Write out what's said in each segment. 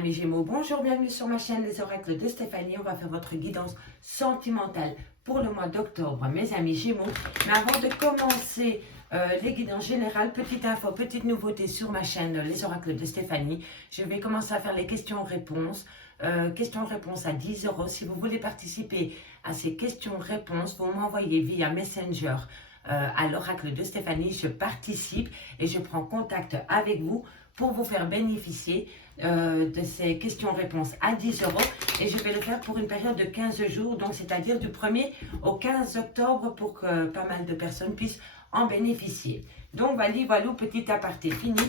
Amis Gémeaux, bonjour, bienvenue sur ma chaîne Les Oracles de Stéphanie. On va faire votre guidance sentimentale pour le mois d'octobre, mes amis Gémeaux. Mais avant de commencer les guidances générales, petite info, petite nouveauté sur ma chaîne Les Oracles de Stéphanie. Je vais commencer à faire les questions-réponses. Questions-réponses à 10 €. Si vous voulez participer à ces questions-réponses, vous m'envoyez via Messenger à l'Oracle de Stéphanie. Je participe et je prends contact avec vous pour vous faire bénéficier de ces questions-réponses à 10 € et je vais le faire pour une période de 15 jours, donc c'est-à-dire du 1er au 15 octobre pour que pas mal de personnes puissent en bénéficier. Donc voilà, petit aparté fini.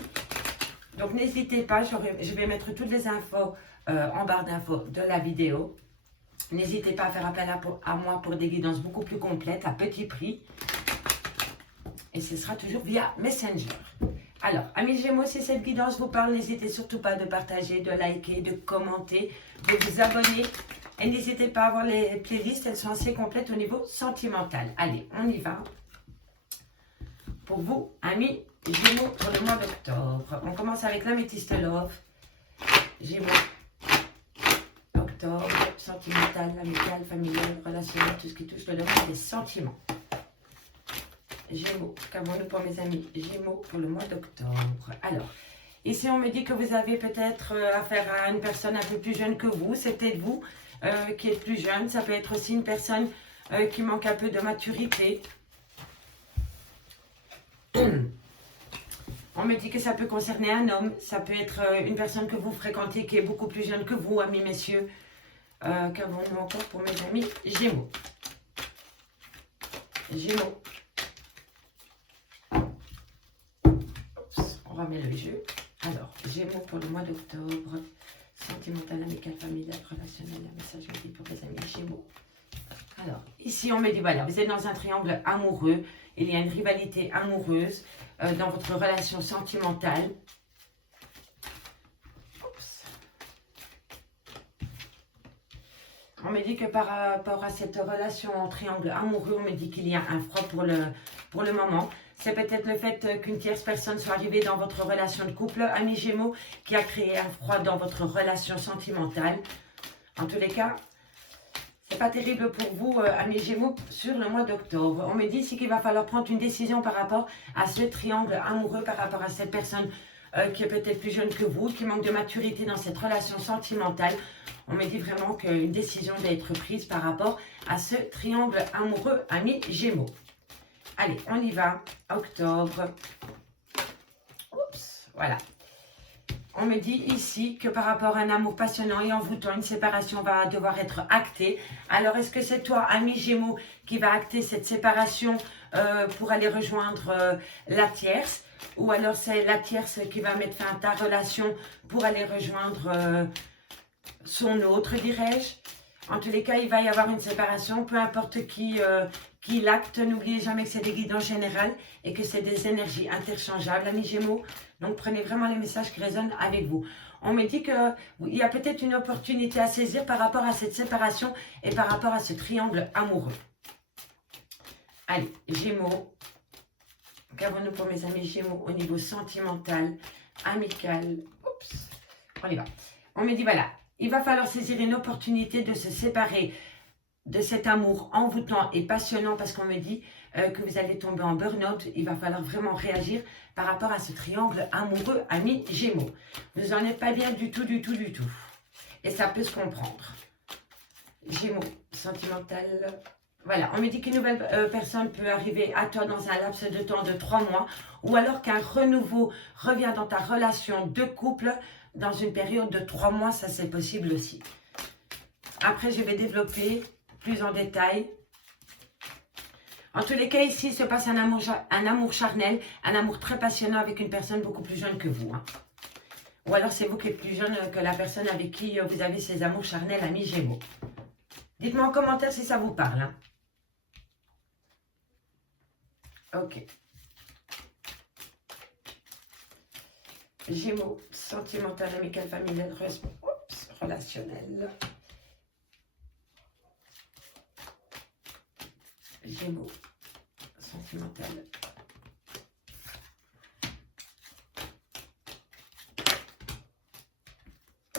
Donc n'hésitez pas, je vais mettre toutes les infos en barre d'infos de la vidéo. N'hésitez pas à faire appel à moi pour des guidances beaucoup plus complètes à petit prix. Et ce sera toujours via Messenger. Alors, amis Gémeaux, si cette guidance vous parle, n'hésitez surtout pas de partager, de liker, de commenter, de vous abonner. Et n'hésitez pas à voir les playlists, elles sont assez complètes au niveau sentimental. Allez, on y va. Pour vous, amis Gémeaux, pour le mois d'octobre. On commence avec l'améthyste Love. Gémeaux, octobre, sentimental, amical, familial, relationnel, tout ce qui touche le domaine des sentiments. Gémeaux, qu'avons-nous pour mes amis Gémeaux pour le mois d'octobre? Alors, ici on me dit que vous avez peut-être affaire à une personne un peu plus jeune que vous. C'est peut-être vous qui êtes plus jeune. Ça peut être aussi une personne qui manque un peu de maturité. On me dit que ça peut concerner un homme. Ça peut être une personne que vous fréquentez qui est beaucoup plus jeune que vous, amis messieurs. Qu'avons-nous encore pour mes amis Gémeaux? Gémeaux. On remet le jeu. Alors, Gémeaux pour le mois d'octobre. Sentimental, amical, familial, relationnel. Un message me dit pour les amis Gémeaux. Alors, ici, on me dit, voilà, vous êtes dans un triangle amoureux. Il y a une rivalité amoureuse dans votre relation sentimentale. Oups. On me dit que par rapport à cette relation en triangle amoureux, on me dit qu'il y a un froid pour le moment. C'est peut-être le fait qu'une tierce personne soit arrivée dans votre relation de couple, amis Gémeaux, qui a créé un froid dans votre relation sentimentale. En tous les cas, c'est pas terrible pour vous, amis Gémeaux, sur le mois d'octobre. On me dit ici qu'il va falloir prendre une décision par rapport à ce triangle amoureux, par rapport à cette personne qui est peut-être plus jeune que vous, qui manque de maturité dans cette relation sentimentale. On me dit vraiment qu'une décision doit être prise par rapport à ce triangle amoureux, amis Gémeaux. Allez, on y va. Octobre. Oups, voilà. On me dit ici que par rapport à un amour passionnant et envoûtant, une séparation va devoir être actée. Alors, est-ce que c'est toi, ami Gémeaux, qui va acter cette séparation pour aller rejoindre la tierce? Ou alors c'est la tierce qui va mettre fin à ta relation pour aller rejoindre son autre, dirais-je? En tous les cas, il va y avoir une séparation, peu importe qui l'acte. N'oubliez jamais que c'est des guidances générales et que c'est des énergies interchangeables, amis Gémeaux. Donc, prenez vraiment les messages qui résonnent avec vous. On me dit qu'il y a peut-être une opportunité à saisir par rapport à cette séparation et par rapport à ce triangle amoureux. Allez, Gémeaux. Qu'avons-nous pour mes amis Gémeaux au niveau sentimental, amical? Oups, on y va. On me dit, voilà. Il va falloir saisir une opportunité de se séparer de cet amour envoûtant et passionnant parce qu'on me dit que vous allez tomber en burn-out. Il va falloir vraiment réagir par rapport à ce triangle amoureux, amis Gémeaux. Vous n'en êtes pas bien du tout. Et ça peut se comprendre. Gémeaux, sentimental. Voilà, on me dit qu'une nouvelle personne peut arriver à toi dans un laps de temps de 3 mois ou alors qu'un renouveau revient dans ta relation de couple dans une période de 3 mois, ça c'est possible aussi. Après, je vais développer plus en détail. En tous les cas, ici, il se passe un amour charnel, un amour très passionnant avec une personne beaucoup plus jeune que vous. Hein. Ou alors, c'est vous qui êtes plus jeune que la personne avec qui vous avez ces amours charnels, amis Gémeaux. Dites-moi en commentaire si ça vous parle. Hein. Ok. Gémeaux, sentimental, amical, familial, relationnel. Gémeaux, sentimental.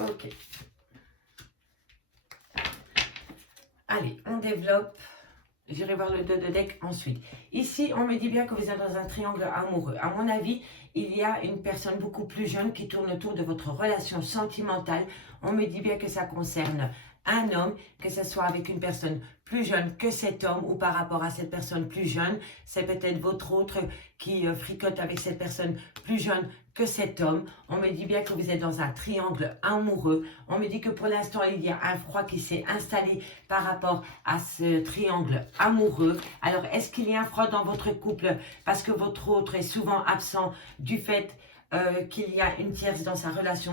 Ok. Allez, on développe. J'irai voir le 2 de deck ensuite. Ici, on me dit bien que vous êtes dans un triangle amoureux. À mon avis, il y a une personne beaucoup plus jeune qui tourne autour de votre relation sentimentale. On me dit bien que ça concerne un homme, que ce soit avec une personne plus jeune que cet homme ou par rapport à cette personne plus jeune. C'est peut-être votre autre qui fricote avec cette personne plus jeune que cet homme. On me dit bien que vous êtes dans un triangle amoureux. On me dit que pour l'instant, il y a un froid qui s'est installé par rapport à ce triangle amoureux. Alors, est-ce qu'il y a un froid dans votre couple parce que votre autre est souvent absent du fait qu'il y a une tierce dans sa relation,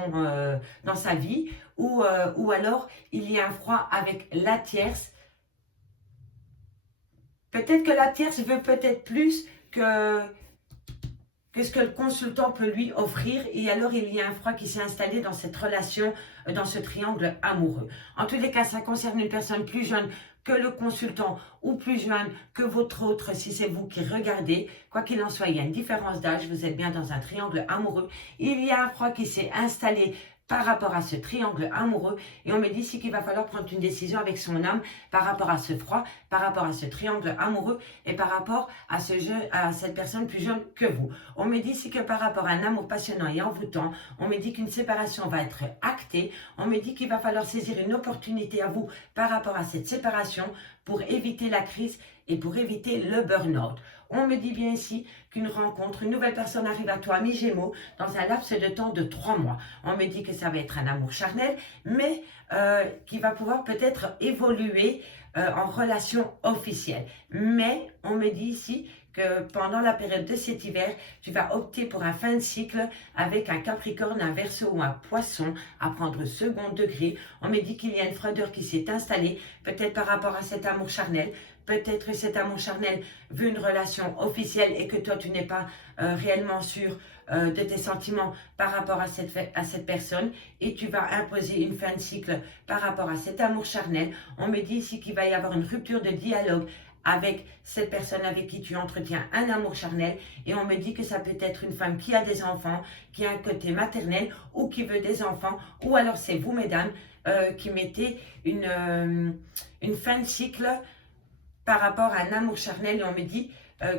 dans sa vie, ou alors il y a un froid avec la tierce. Peut-être que la tierce veut peut-être plus que ce que le consultant peut lui offrir, et alors il y a un froid qui s'est installé dans cette relation, dans ce triangle amoureux. En tous les cas, ça concerne une personne plus jeune que le consultant ou plus jeune que votre autre, si c'est vous qui regardez. Quoi qu'il en soit, il y a une différence d'âge, vous êtes bien dans un triangle amoureux. Il y a un froid qui s'est installé par rapport à ce triangle amoureux, et on me dit ici qu'il va falloir prendre une décision avec son âme par rapport à ce froid, par rapport à ce triangle amoureux et par rapport à cette personne plus jeune que vous. On me dit ici que par rapport à un amour passionnant et envoûtant, on me dit qu'une séparation va être actée. On me dit qu'il va falloir saisir une opportunité à vous par rapport à cette séparation pour éviter la crise et pour éviter le burn-out. On me dit bien ici qu'une rencontre, une nouvelle personne arrive à toi, mi-gémeaux, dans un laps de temps de 3 mois. On me dit que ça va être un amour charnel, mais qui va pouvoir peut-être évoluer en relation officielle. Mais on me dit ici que pendant la période de cet hiver, tu vas opter pour un fin de cycle avec un Capricorne, un Verseau ou un Poisson à prendre second degré. On me dit qu'il y a une froideur qui s'est installée, peut-être par rapport à cet amour charnel. Peut-être que cet amour charnel veut une relation officielle et que toi, tu n'es pas réellement sûr de tes sentiments par rapport à cette personne, et tu vas imposer une fin de cycle par rapport à cet amour charnel. On me dit ici qu'il va y avoir une rupture de dialogue avec cette personne avec qui tu entretiens un amour charnel, et on me dit que ça peut être une femme qui a des enfants, qui a un côté maternel ou qui veut des enfants, ou alors c'est vous, mesdames, qui mettez une fin de cycle par rapport à un amour charnel, et on me dit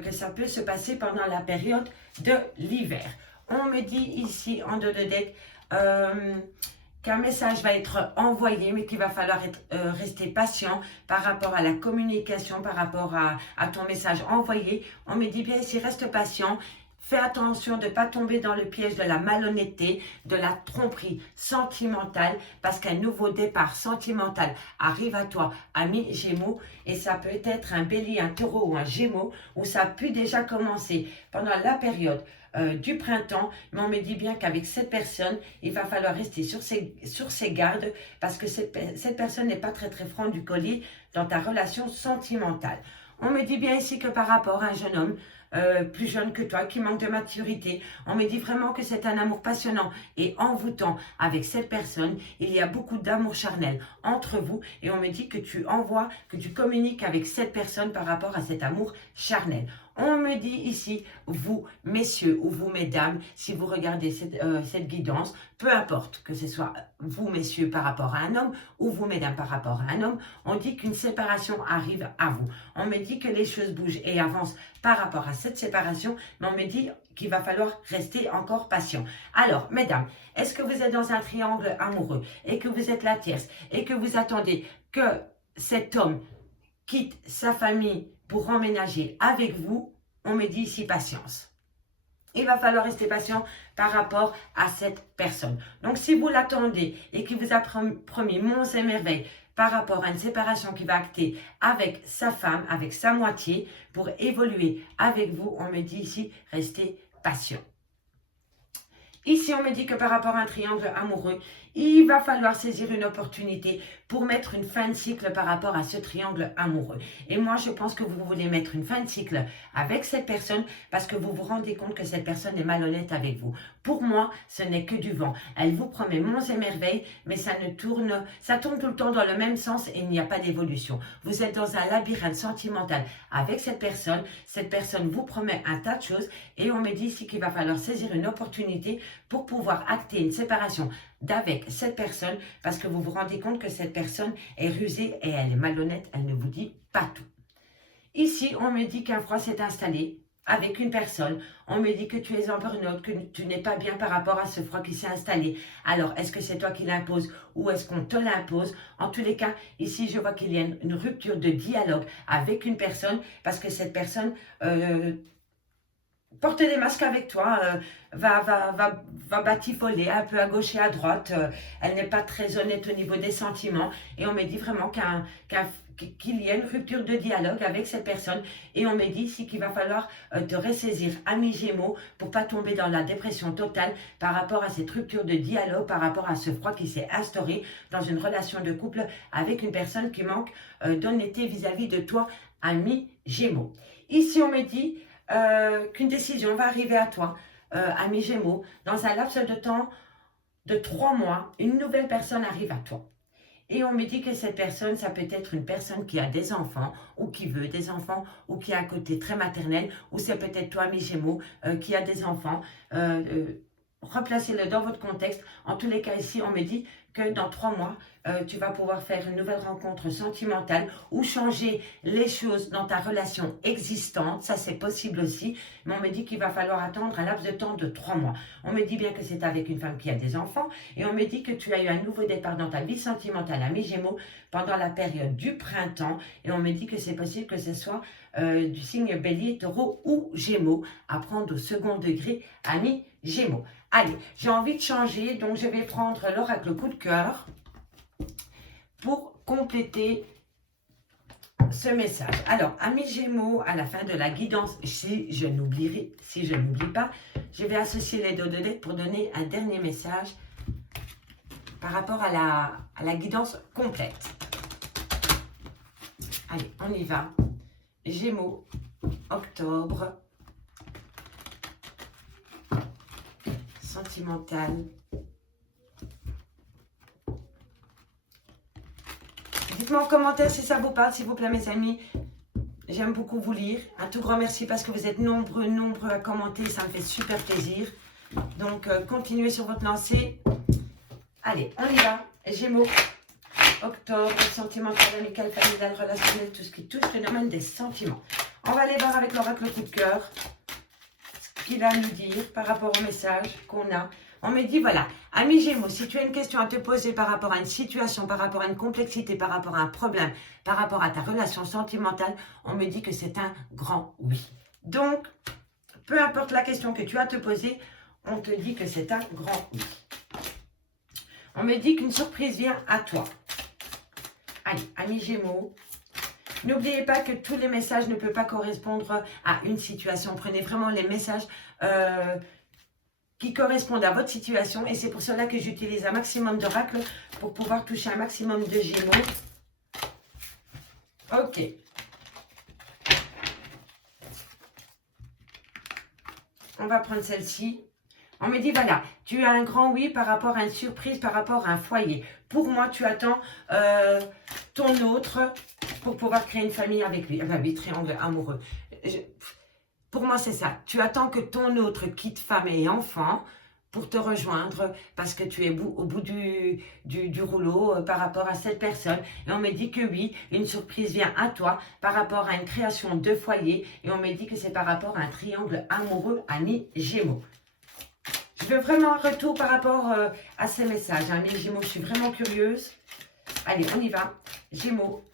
que ça peut se passer pendant la période de l'hiver. On me dit ici en 2 de deck qu'un message va être envoyé, mais qu'il va falloir rester patient par rapport à la communication, par rapport à ton message envoyé. On me dit bien ici, reste patient. Fais attention de ne pas tomber dans le piège de la malhonnêteté, de la tromperie sentimentale, parce qu'un nouveau départ sentimental arrive à toi, ami Gémeaux, et ça peut être un Bélier, un Taureau ou un Gémeaux, où ça a pu déjà commencer pendant la période du printemps, mais on me dit bien qu'avec cette personne, il va falloir rester sur ses gardes, parce que cette personne n'est pas très franc du collier dans ta relation sentimentale. On me dit bien ici que par rapport à un jeune homme, plus jeune que toi, qui manque de maturité. On me dit vraiment que c'est un amour passionnant et envoûtant avec cette personne. Il y a beaucoup d'amour charnel entre vous, et on me dit que tu communiques avec cette personne par rapport à cet amour charnel. On me dit ici, vous, messieurs, ou vous, mesdames, si vous regardez cette guidance, peu importe que ce soit vous, messieurs, par rapport à un homme, ou vous, mesdames, par rapport à un homme, on dit qu'une séparation arrive à vous. On me dit que les choses bougent et avancent par rapport à cette séparation, mais on me dit qu'il va falloir rester encore patient. Alors, mesdames, est-ce que vous êtes dans un triangle amoureux et que vous êtes la tierce et que vous attendez que cet homme quitte sa famille pour emménager avec vous? On me dit ici patience. Il va falloir rester patient par rapport à cette personne. Donc, si vous l'attendez et qu'il vous a promis monts et merveilles par rapport à une séparation qui va acter avec sa femme, avec sa moitié, pour évoluer avec vous, on me dit ici, restez patient. Ici, on me dit que par rapport à un triangle amoureux, il va falloir saisir une opportunité pour mettre une fin de cycle par rapport à ce triangle amoureux. Et moi, je pense que vous voulez mettre une fin de cycle avec cette personne parce que vous vous rendez compte que cette personne est malhonnête avec vous. pour moi, ce n'est que du vent. Elle vous promet monts et merveilles, mais ça tourne tout le temps dans le même sens et il n'y a pas d'évolution. Vous êtes dans un labyrinthe sentimental avec cette personne. Cette personne vous promet un tas de choses et on me dit ici qu'il va falloir saisir une opportunité pour pouvoir acter une séparation d'avec cette personne parce que vous vous rendez compte que cette personne est rusée et elle est malhonnête, elle ne vous dit pas tout. Ici, on me dit qu'un froid s'est installé avec une personne. On me dit que tu es en burn-out, que tu n'es pas bien par rapport à ce froid qui s'est installé. Alors, est-ce que c'est toi qui l'imposes ou est-ce qu'on te l'impose? En tous les cas, ici, je vois qu'il y a une rupture de dialogue avec une personne parce que cette personne porte des masques avec toi, va batifoler un peu à gauche et à droite. Elle n'est pas très honnête au niveau des sentiments. Et on me dit vraiment qu'il y a une rupture de dialogue avec cette personne. Et on me dit ici qu'il va falloir te ressaisir, ami Gémeaux, pour pas tomber dans la dépression totale par rapport à cette rupture de dialogue, par rapport à ce froid qui s'est instauré dans une relation de couple avec une personne qui manque d'honnêteté vis-à-vis de toi, ami Gémeaux. Ici, on me dit qu'une décision va arriver à toi, ami Gémeaux, dans un laps de temps de 3 mois, une nouvelle personne arrive à toi. Et on me dit que cette personne, ça peut être une personne qui a des enfants, ou qui veut des enfants, ou qui a un côté très maternel, ou c'est peut-être toi, ami Gémeaux, qui a des enfants. Replacez-le dans votre contexte. En tous les cas, ici, on me dit que dans 3 mois, tu vas pouvoir faire une nouvelle rencontre sentimentale ou changer les choses dans ta relation existante. Ça, c'est possible aussi. Mais on me dit qu'il va falloir attendre un laps de temps de 3 mois. On me dit bien que c'est avec une femme qui a des enfants. Et on me dit que tu as eu un nouveau départ dans ta vie sentimentale, ami Gémeaux, pendant la période du printemps. Et on me dit que c'est possible que ce soit du signe Bélier, Taureau ou Gémeaux à prendre au second degré, ami Gémeaux. Allez, j'ai envie de changer, donc je vais prendre l'oracle coup de cœur pour compléter ce message. Alors, amis Gémeaux, à la fin de la guidance, si je n'oublie pas, je vais associer les dos de deck pour donner un dernier message par rapport à la guidance complète. Allez, on y va. Gémeaux, octobre. Sentimental. Dites-moi en commentaire si ça vous parle, s'il vous plaît, mes amis. J'aime beaucoup vous lire. Un tout grand merci parce que vous êtes nombreux à commenter. Ça me fait super plaisir. Donc, continuez sur votre lancée. Allez, on y va. Gémeaux, octobre, sentimental, amical, familial, relationnel, tout ce qui touche le domaine des sentiments. On va aller voir avec l'oracle coup de cœur ce qu'il a à nous dire par rapport au message qu'on a. On me dit, voilà, ami Gémeaux, si tu as une question à te poser par rapport à une situation, par rapport à une complexité, par rapport à un problème, par rapport à ta relation sentimentale, on me dit que c'est un grand oui. Donc, peu importe la question que tu as à te poser, on te dit que c'est un grand oui. On me dit qu'une surprise vient à toi. Allez, ami Gémeaux, n'oubliez pas que tous les messages ne peuvent pas correspondre à une situation. Prenez vraiment les messages qui correspondent à votre situation. Et c'est pour cela que j'utilise un maximum d'oracles pour pouvoir toucher un maximum de Gémeaux. Ok. On va prendre celle-ci. On me dit, voilà, tu as un grand oui par rapport à une surprise, par rapport à un foyer. Pour moi, tu attends ton autre pour pouvoir créer une famille avec lui. Enfin, oui, triangle amoureux. Pour moi, c'est ça. Tu attends que ton autre quitte femme et enfant pour te rejoindre parce que tu es au bout du rouleau par rapport à cette personne. Et on me dit que oui, une surprise vient à toi par rapport à une création de foyer. Et on me dit que c'est par rapport à un triangle amoureux, ami Gémeaux. Je veux vraiment un retour par rapport à ces messages. Ami Gémeaux, je suis vraiment curieuse. Allez, on y va. Gémeaux.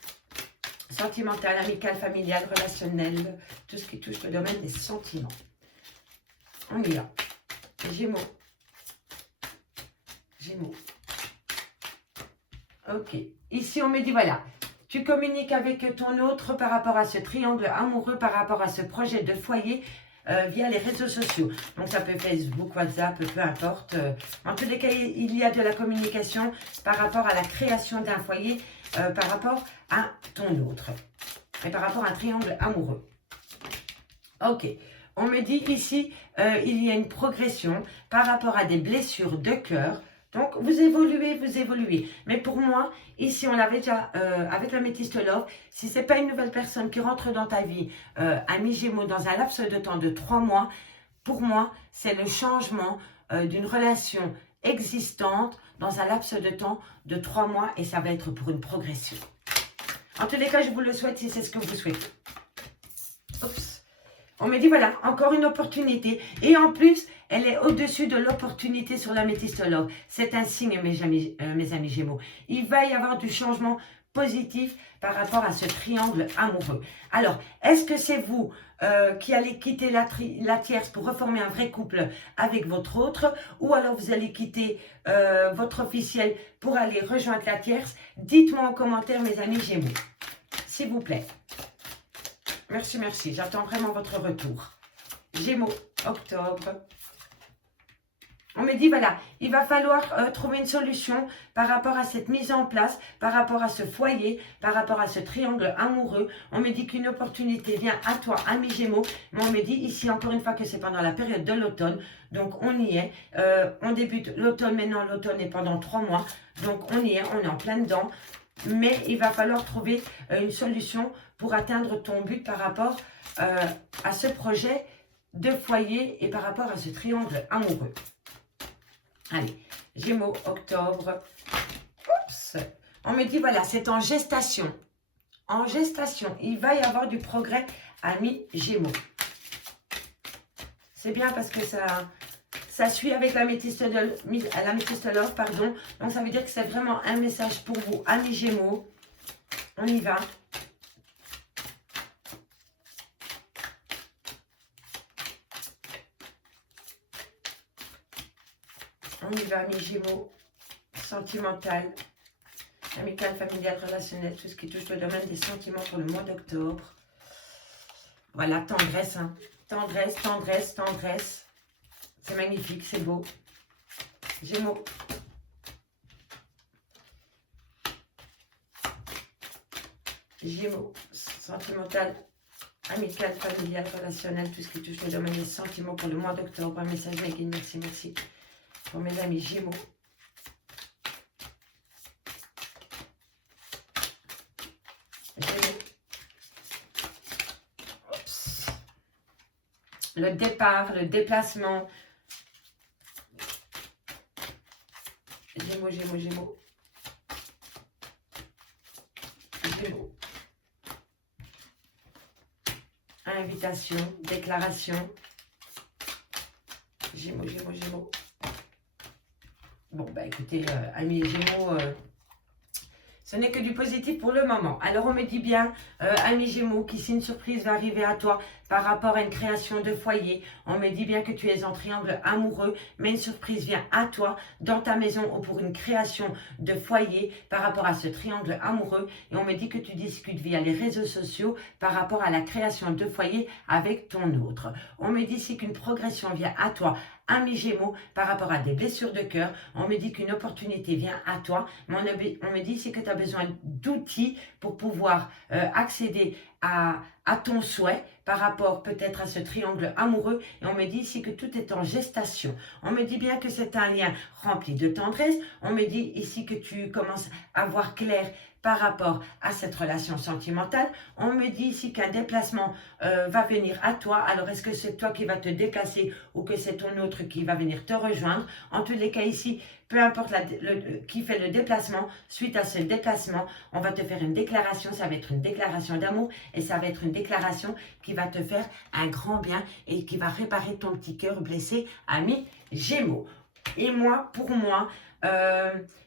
Sentimental, amical, familial, relationnel, tout ce qui touche le domaine des sentiments. On y va. Gémeaux. Gémeaux. Ok. Ici, on me dit, voilà, tu communiques avec ton autre par rapport à ce triangle amoureux, par rapport à ce projet de foyer via les réseaux sociaux. Donc, ça peut être Facebook, WhatsApp, peu importe. En tous les cas, il y a de la communication par rapport à la création d'un foyer, par rapport à ton autre. Et par rapport à un triangle amoureux. Ok. On me dit ici, il y a une progression par rapport à des blessures de cœur. Donc, vous évoluez, vous évoluez. Mais pour moi, ici, on l'avait déjà avec la Métiste Love, si ce n'est pas une nouvelle personne qui rentre dans ta vie, ami Gémeaux, dans un laps de temps de 3 mois, pour moi, c'est le changement d'une relation existante dans un laps de temps de 3 mois et ça va être pour une progression. En tous les cas, je vous le souhaite si c'est ce que vous souhaitez. Oups. On me dit, voilà, encore une opportunité. Et en plus, elle est au-dessus de l'opportunité sur la Métiste Love. C'est un signe, mes amis Gémeaux. Il va y avoir du changement positif par rapport à ce triangle amoureux. Alors, est-ce que c'est vous qui allez quitter la tierce pour reformer un vrai couple avec votre autre, ou alors vous allez quitter votre officiel pour aller rejoindre la tierce? Dites-moi en commentaire, mes amis Gémeaux, s'il vous plaît. Merci, merci. J'attends vraiment votre retour. Gémeaux, octobre. On me dit, voilà, il va falloir trouver une solution par rapport à cette mise en place, par rapport à ce foyer, par rapport à ce triangle amoureux. On me dit qu'une opportunité vient à toi, ami Gémeaux. Mais on me dit ici, encore une fois, que c'est pendant la période de l'automne. Donc, on y est. On débute l'automne. Maintenant, l'automne est pendant 3 mois. Donc, on y est. On est en plein dedans. Mais il va falloir trouver une solution pour atteindre ton but par rapport à ce projet de foyer et par rapport à ce triangle amoureux. Allez, Gémeaux, octobre. Oups. On me dit, voilà, c'est en gestation. En gestation, il va y avoir du progrès, amis Gémeaux. C'est bien parce que ça suit avec la Métiste Love, pardon. Donc, ça veut dire que c'est vraiment un message pour vous, amis Gémeaux. On y va. On y va, amis Gémeaux. Sentimental, amical, familial, relationnel, tout ce qui touche le domaine des sentiments pour le mois d'octobre. Voilà, tendresse, hein. Tendresse, tendresse, tendresse. C'est magnifique, c'est beau. Gémeaux. Gémeaux, sentimental, amical, familial, relationnel, tout ce qui touche le domaine des sentiments pour le mois d'octobre. Un message Megan, merci, merci. Pour mes amis Gémeaux. Gémeaux. Oups. Le départ, le déplacement. Gémeaux, Gémeaux, Gémeaux. Gémeaux. Invitation, déclaration. Gémeaux, Gémeaux, Gémeaux. Bon, bah écoutez, amis Gémeaux, ce n'est que du positif pour le moment. Alors, on me dit bien, amis Gémeaux, qu'ici une surprise va arriver à toi par rapport à une création de foyer. On me dit bien que tu es en triangle amoureux, mais une surprise vient à toi dans ta maison ou pour une création de foyer par rapport à ce triangle amoureux. Et on me dit que tu discutes via les réseaux sociaux par rapport à la création de foyer avec ton autre. On me dit ici qu'une progression vient à toi, amis Gémeaux, par rapport à des blessures de cœur. On me dit qu'une opportunité vient à toi, mais on me dit ici que tu as besoin d'outils pour pouvoir accéder à ton souhait par rapport peut-être à ce triangle amoureux. Et on me dit ici que tout est en gestation. On me dit bien que c'est un lien rempli de tendresse. On me dit ici que tu commences à voir clair par rapport à cette relation sentimentale. On me dit ici qu'un déplacement va venir à toi. Alors, est-ce que c'est toi qui vas te déplacer ou que c'est ton autre qui va venir te rejoindre? En tous les cas, ici, peu importe qui fait le déplacement, suite à ce déplacement, on va te faire une déclaration. Ça va être une déclaration d'amour et ça va être une déclaration qui va te faire un grand bien et qui va réparer ton petit cœur blessé, ami Gémeaux. Et moi, pour moi,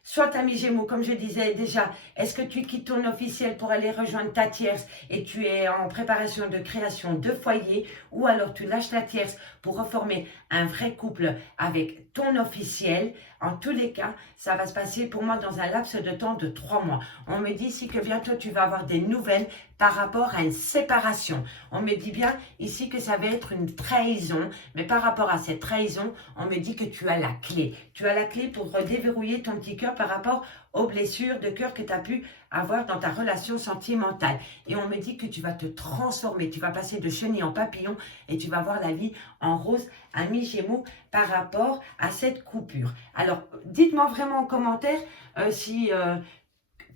soit ami Gémeaux, comme je disais déjà, est-ce que tu quittes ton officiel pour aller rejoindre ta tierce et tu es en préparation de création de foyer, ou alors tu lâches la tierce pour reformer un vrai couple avec ton officiel? En tous les cas, ça va se passer pour moi dans un laps de temps de 3 mois. On me dit ici que bientôt tu vas avoir des nouvelles par rapport à une séparation. On me dit bien ici que ça va être une trahison, mais par rapport à cette trahison, on me dit que tu as la clé. Tu as la clé pour déverrouiller ton petit cœur par rapport aux blessures de cœur que tu as pu avoir dans ta relation sentimentale. Et on me dit que tu vas te transformer, tu vas passer de chenille en papillon et tu vas voir la vie en rose, ami Gémeaux, par rapport à cette coupure. Alors, dites-moi vraiment en commentaire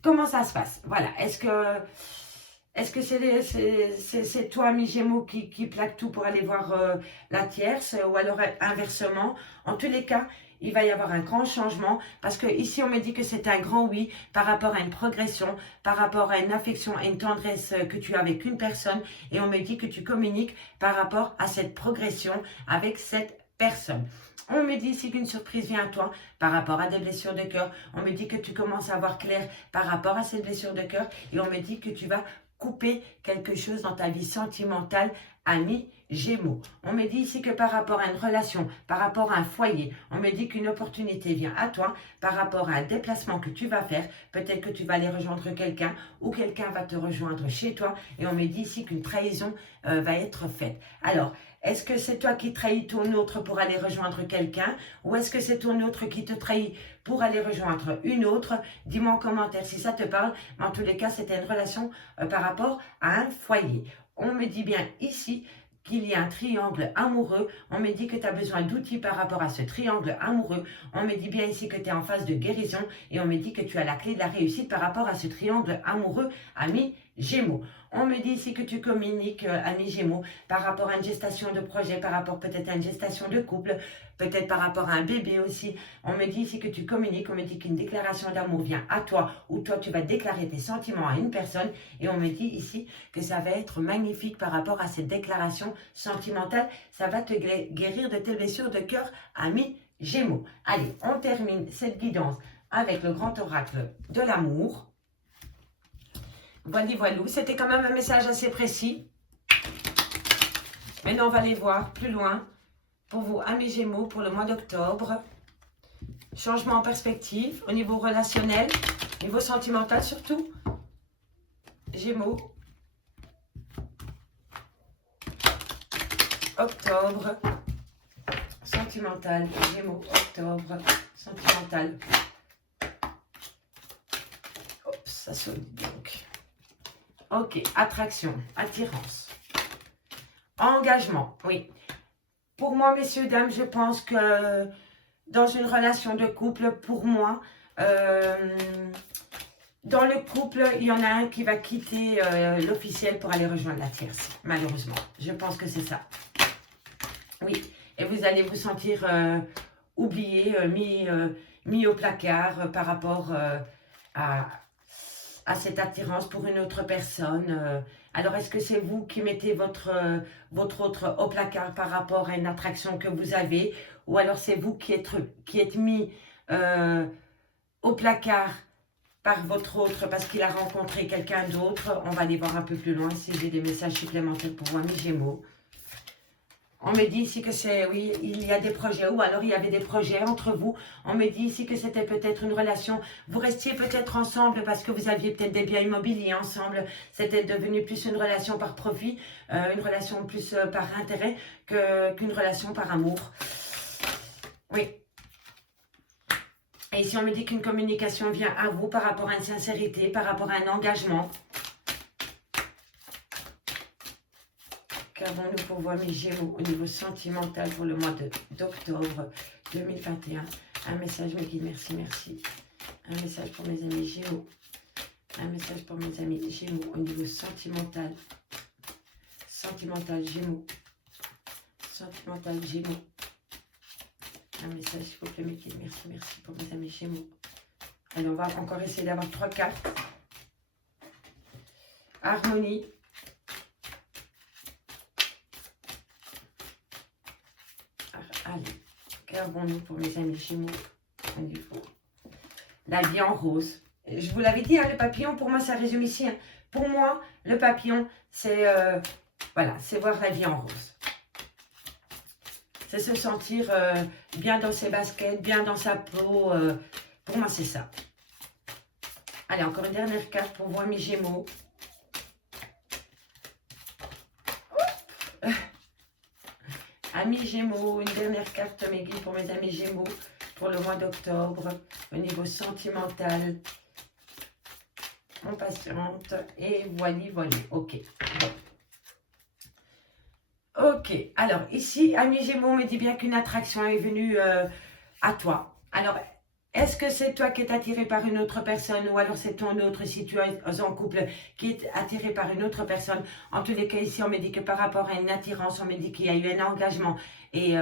comment ça se passe. Voilà, est-ce que c'est toi, ami Gémeaux, qui plaque tout pour aller voir la tierce ou alors inversement? En tous les cas, il va y avoir un grand changement parce que ici on me dit que c'est un grand oui par rapport à une progression, par rapport à une affection et une tendresse que tu as avec une personne et on me dit que tu communiques par rapport à cette progression avec cette personne. On me dit ici qu'une surprise vient à toi par rapport à des blessures de cœur. On me dit que tu commences à voir clair par rapport à ces blessures de cœur et on me dit que tu vas couper quelque chose dans ta vie sentimentale, ami Gémeaux. On me dit ici que par rapport à une relation, par rapport à un foyer, on me dit qu'une opportunité vient à toi par rapport à un déplacement que tu vas faire. Peut-être que tu vas aller rejoindre quelqu'un ou quelqu'un va te rejoindre chez toi. Et on me dit ici qu'une trahison va être faite. Alors, est-ce que c'est toi qui trahis ton autre pour aller rejoindre quelqu'un ou est-ce que c'est ton autre qui te trahit pour aller rejoindre une autre? Dis-moi en commentaire si ça te parle. Mais en tous les cas, c'était une relation par rapport à un foyer. On me dit bien ici qu'il y a un triangle amoureux. On me dit que tu as besoin d'outils par rapport à ce triangle amoureux. On me dit bien ici que tu es en phase de guérison et on me dit que tu as la clé de la réussite par rapport à ce triangle amoureux, ami Gémeaux. On me dit ici que tu communiques, ami Gémeaux, par rapport à une gestation de projet, par rapport peut-être à une gestation de couple, peut-être par rapport à un bébé aussi. On me dit ici que tu communiques, on me dit qu'une déclaration d'amour vient à toi, ou toi tu vas déclarer tes sentiments à une personne, et on me dit ici que ça va être magnifique par rapport à cette déclaration sentimentale. Ça va te guérir de tes blessures de cœur, ami Gémeaux. Allez, on termine cette guidance avec le grand oracle de l'amour. Voilà, c'était quand même un message assez précis. Maintenant, on va aller voir plus loin pour vous, amis Gémeaux, pour le mois d'octobre. Changement en perspective au niveau relationnel, niveau sentimental surtout. Gémeaux. Octobre. Sentimental. Gémeaux. Octobre. Sentimental. Oups, ça sonne donc. Ok, attraction, attirance. Engagement, oui. Pour moi, messieurs, dames, je pense que dans une relation de couple, pour moi, dans le couple, il y en a un qui va quitter l'officiel pour aller rejoindre la tierce, malheureusement. Je pense que c'est ça. Oui, et vous allez vous sentir oublié, mis au placard par rapport à cette attirance pour une autre personne. Alors, est-ce que c'est vous qui mettez votre autre au placard par rapport à une attraction que vous avez? Ou alors c'est vous qui êtes mis au placard par votre autre parce qu'il a rencontré quelqu'un d'autre? On va aller voir un peu plus loin si j'ai des messages supplémentaires pour vous, amis Gémeaux. On me dit ici que c'est, oui, il y a des projets, ou alors il y avait des projets entre vous. On me dit ici que c'était peut-être une relation. Vous restiez peut-être ensemble parce que vous aviez peut-être des biens immobiliers ensemble. C'était devenu plus une relation par profit, une relation plus par intérêt qu'une relation par amour. Oui. Et ici, on me dit qu'une communication vient à vous par rapport à une sincérité, par rapport à un engagement. Qu'avons-nous pour vous, mes Gémeaux, au niveau sentimental pour le mois d'octobre 2021? Un message me dit merci, merci. Un message pour mes amis Gémeaux. Un message pour mes amis Gémeaux au niveau sentimental. Sentimental Gémeaux. Sentimental Gémeaux. Un message s'il vous plaît, me dit merci, merci pour mes amis Gémeaux. Allez, on va encore essayer d'avoir 3 cartes. Harmonie. Allez, qu'avons-nous pour mes amis Gémeaux au niveau la vie en rose? Je vous l'avais dit, hein, le papillon, pour moi, ça résume ici. Hein. Pour moi, le papillon, c'est voilà, c'est voir la vie en rose. C'est se sentir bien dans ses baskets, bien dans sa peau. Pour moi, c'est ça. Allez, encore une dernière carte pour vous, amis Gémeaux. Amis Gémeaux, une dernière carte, mes guides, pour mes amis Gémeaux, pour le mois d'octobre, au niveau sentimental. On patiente, et voilà, voilà, ok. Bon. Ok, alors ici, amis Gémeaux, on me dit bien qu'une attraction est venue à toi. Alors, est-ce que c'est toi qui es attiré par une autre personne ou alors c'est ton autre, si tu es en couple, qui est attiré par une autre personne? En tous les cas, ici, on me dit que par rapport à une attirance, on me dit qu'il y a eu un engagement. Et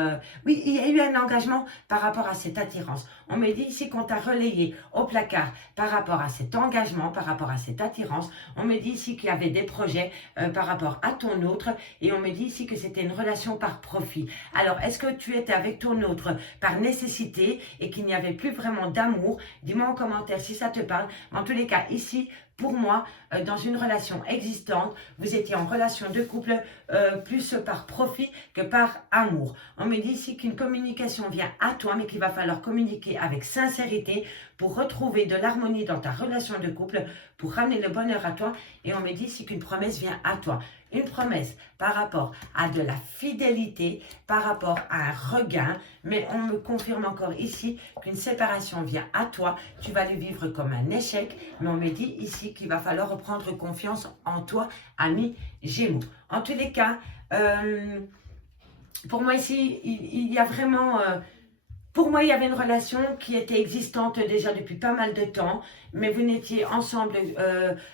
oui, il y a eu un engagement par rapport à cette attirance. On me dit ici qu'on t'a relayé au placard par rapport à cet engagement, par rapport à cette attirance. On me dit ici qu'il y avait des projets par rapport à ton autre. Et on me dit ici que c'était une relation par profit. Alors, est-ce que tu étais avec ton autre par nécessité et qu'il n'y avait plus vraiment d'amour? Dis-moi en commentaire si ça te parle. En tous les cas, ici, pour moi, dans une relation existante, vous étiez en relation de couple plus par profit que par amour. On me dit ici qu'une communication vient à toi, mais qu'il va falloir communiquer avec sincérité pour retrouver de l'harmonie dans ta relation de couple, pour ramener le bonheur à toi. Et on me dit ici qu'une promesse vient à toi. Une promesse par rapport à de la fidélité, par rapport à un regain, mais on me confirme encore ici qu'une séparation vient à toi, tu vas le vivre comme un échec, mais on me dit ici qu'il va falloir reprendre confiance en toi, ami Gémeaux. En tous les cas, pour moi ici, il y a vraiment... pour moi, il y avait une relation qui était existante déjà depuis pas mal de temps, mais vous n'étiez ensemble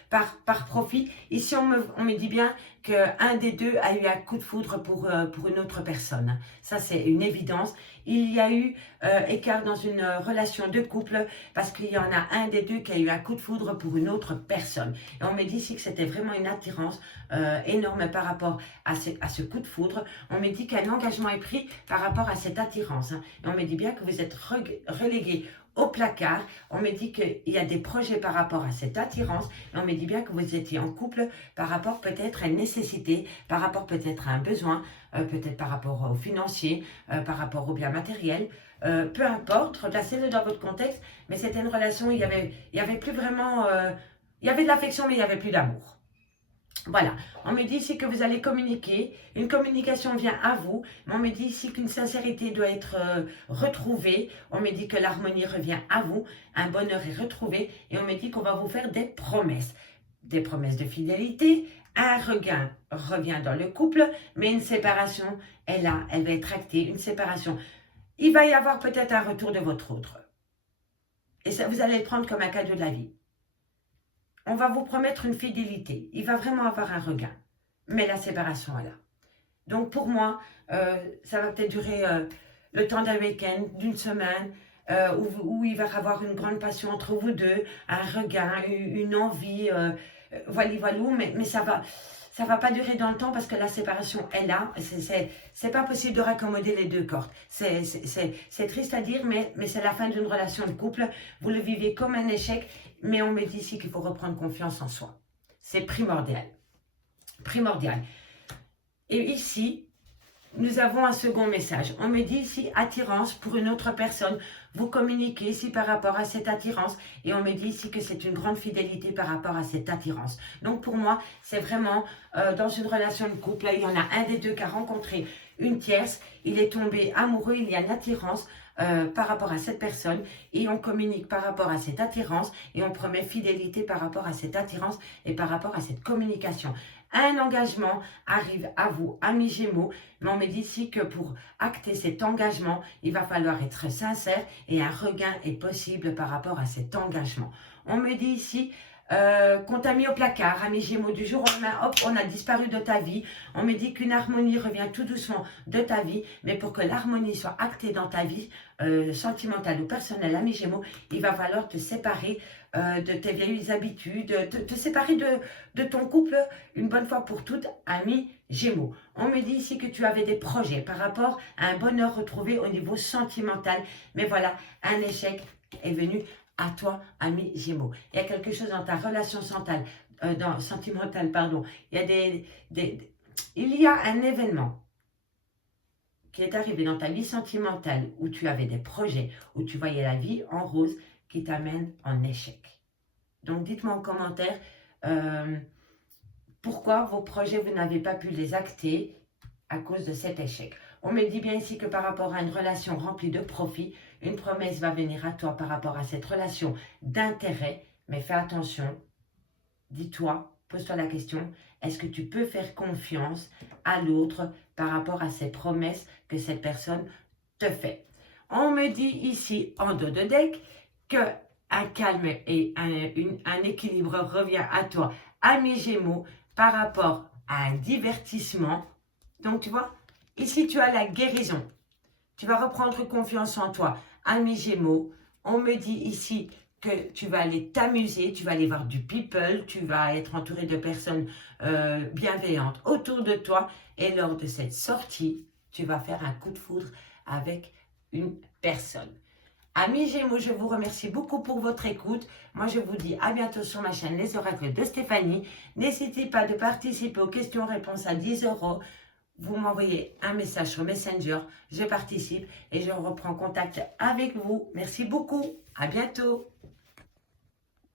par profit. Ici, on me dit bien qu'un des deux a eu un coup de foudre pour une autre personne. Ça, c'est une évidence. Il y a eu écart dans une relation de couple parce qu'il y en a un des deux qui a eu un coup de foudre pour une autre personne. Et on me dit ici que c'était vraiment une attirance énorme par rapport à ce coup de foudre. On me dit qu'un engagement est pris par rapport à cette attirance. Hein. Et on me dit bien que vous êtes relégué au placard. On me dit qu'il y a des projets par rapport à cette attirance. Et on me dit bien que vous étiez en couple par rapport peut-être à une nécessité, par rapport peut-être à un besoin, peut-être par rapport au financier, par rapport au bien matériel. Peu importe, replacez-le dans votre contexte. Mais c'était une relation où il y avait plus vraiment... il y avait de l'affection, mais il n'y avait plus d'amour. Voilà, on me dit ici que vous allez communiquer, une communication vient à vous, mais on me dit ici qu'une sincérité doit être retrouvée, on me dit que l'harmonie revient à vous, un bonheur est retrouvé, et on me dit qu'on va vous faire des promesses de fidélité, un regain revient dans le couple, mais une séparation est là, elle va être actée, une séparation. Il va y avoir peut-être un retour de votre autre, et ça, vous allez le prendre comme un cadeau de la vie. On va vous promettre une fidélité. Il va vraiment avoir un regain. Mais la séparation est là. Donc pour moi, ça va peut-être durer le temps d'un week-end, d'une semaine, où il va y avoir une grande passion entre vous deux, un regain, une envie, voilà, mais ça va pas durer dans le temps parce que la séparation est là. C'est pas possible de raccommoder les deux cordes. C'est triste à dire, mais c'est la fin d'une relation de couple. Vous le vivez comme un échec, mais on me dit ici qu'il faut reprendre confiance en soi. C'est primordial. Primordial. Et ici, nous avons un second message. On me dit ici attirance pour une autre personne. Vous communiquez ici par rapport à cette attirance. Et on me dit ici que c'est une grande fidélité par rapport à cette attirance. Donc pour moi, c'est vraiment dans une relation de couple. Là, il y en a un des deux qui a rencontré une tierce. Il est tombé amoureux. Il y a une attirance par rapport à cette personne. Et on communique par rapport à cette attirance. Et on promet fidélité par rapport à cette attirance et par rapport à cette communication. Un engagement arrive à vous, amis Gémeaux, mais on me dit ici que pour acter cet engagement, il va falloir être sincère et un regain est possible par rapport à cet engagement. On me dit ici qu'on t'a mis au placard, amis Gémeaux, du jour au lendemain, hop, on a disparu de ta vie. On me dit qu'une harmonie revient tout doucement de ta vie, mais pour que l'harmonie soit actée dans ta vie, sentimentale ou personnelle, amis Gémeaux, il va falloir te séparer de tes vieilles habitudes, te séparer de ton couple une bonne fois pour toutes, amis Gémeaux. On me dit ici que tu avais des projets par rapport à un bonheur retrouvé au niveau sentimental, mais voilà, un échec est venu à toi, ami Gémeaux. Il y a quelque chose dans ta relation sentimentale, pardon. Il y a un événement qui est arrivé dans ta vie sentimentale où tu avais des projets, où tu voyais la vie en rose qui t'amène en échec. Donc dites-moi en commentaire pourquoi vos projets, vous n'avez pas pu les acter à cause de cet échec. On me dit bien ici que par rapport à une relation remplie de profit, une promesse va venir à toi par rapport à cette relation d'intérêt. Mais fais attention, dis-toi, pose-toi la question, est-ce que tu peux faire confiance à l'autre par rapport à ces promesses que cette personne te fait? On me dit ici, en dos de deck, que un calme et un équilibre revient à toi, ami Gémeaux, par rapport à un divertissement. Donc, tu vois, ici, tu as la guérison. Tu vas reprendre confiance en toi, ami Gémeaux. On me dit ici que tu vas aller t'amuser, tu vas aller voir du people, tu vas être entouré de personnes bienveillantes autour de toi. Et lors de cette sortie, tu vas faire un coup de foudre avec une personne. Amis Gémeaux, je vous remercie beaucoup pour votre écoute. Moi, je vous dis à bientôt sur ma chaîne Les Oracles de Stéphanie. N'hésitez pas de participer aux questions-réponses à 10 €. Vous m'envoyez un message sur Messenger, je participe et je reprends contact avec vous. Merci beaucoup, à bientôt.